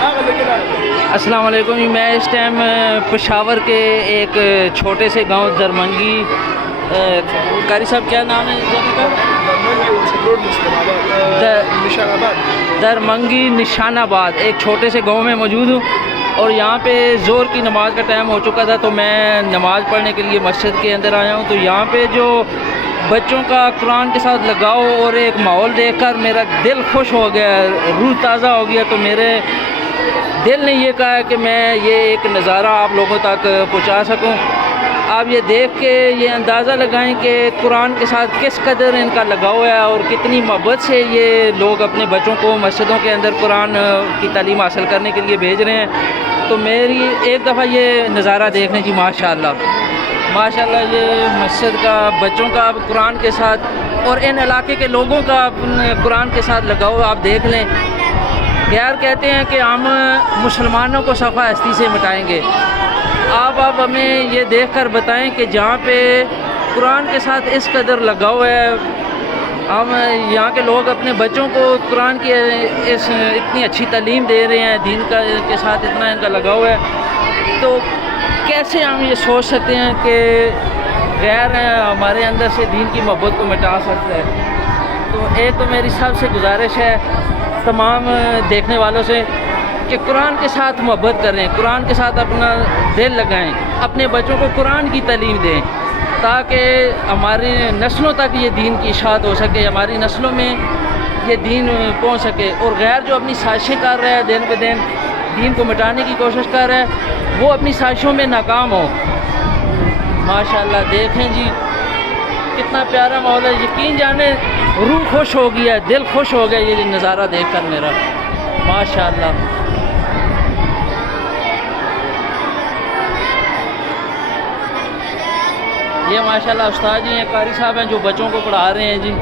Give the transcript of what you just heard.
अस्सलाम वालेकुम जी। मैं इस टाइम पेशावर के एक छोटे से गांव दरमंगी, कारी साहब क्या नाम है इस जगह का? दरमंगी निशानाबाद, एक छोटे से गांव में मौजूद हूँ। और यहाँ पे ज़ोर की नमाज़ का टाइम हो चुका था, तो मैं नमाज़ पढ़ने के लिए मस्जिद के अंदर आया हूँ। तो यहाँ पे जो बच्चों का कुरान के साथ लगाओ और एक माहौल देखकर मेरा दिल खुश हो गया, रूह ताज़ा हो गया। तो मेरे दिल ने ये कहा है कि मैं ये एक नज़ारा आप लोगों तक पहुँचा सकूँ। आप ये देख के ये अंदाज़ा लगाएं कि कुरान के साथ किस कदर इनका लगाव है और कितनी मोहब्बत से ये लोग अपने बच्चों को मस्जिदों के अंदर कुरान की तालीम हासिल करने के लिए भेज रहे हैं। तो मेरी एक दफ़ा ये नज़ारा देखने जी, माशाल्लाह ये मस्जिद का बच्चों का कुरान के साथ और इन इलाके के लोगों का कुरान के साथ लगाव आप देख लें। गैर कहते हैं कि हम मुसलमानों को सफ़ा हस्ती से मिटाएंगे। आप हमें ये देखकर बताएं कि जहाँ पे कुरान के साथ इस कदर लगाव है, हम यहाँ के लोग अपने बच्चों को कुरान की इतनी अच्छी तालीम दे रहे हैं, दीन का के साथ इतना इनका लगाव है, तो कैसे हम ये सोच सकते हैं कि गैर हमारे अंदर से दीन की मोहब्बत को मिटा सकता है। तो एक तो मेरी सबसे गुजारिश है तमाम देखने वालों से कि कुरान के साथ मोहब्बत करें, कुरान के साथ अपना दिल लगाएं, अपने बच्चों को कुरान की तालीम दें, ताकि हमारी नस्लों तक ये दीन की इशाअत हो सके, हमारी नस्लों में ये दीन पहुंच सके। और गैर जो अपनी साजिशें कर रहा है, दिन पे दिन दीन को मिटाने की कोशिश कर रहा है, वो अपनी साजिशों में नाकाम हो। माशाल्लाह देखें जी कितना प्यारा माहौल है, यकीन जाने रूह खुश हो गया, दिल खुश हो गया ये नज़ारा देखकर मेरा, माशाल्लाह। ये माशाल्लाह उस्ताद जी हैं, कारी साहब हैं जो बच्चों को पढ़ा रहे हैं जी।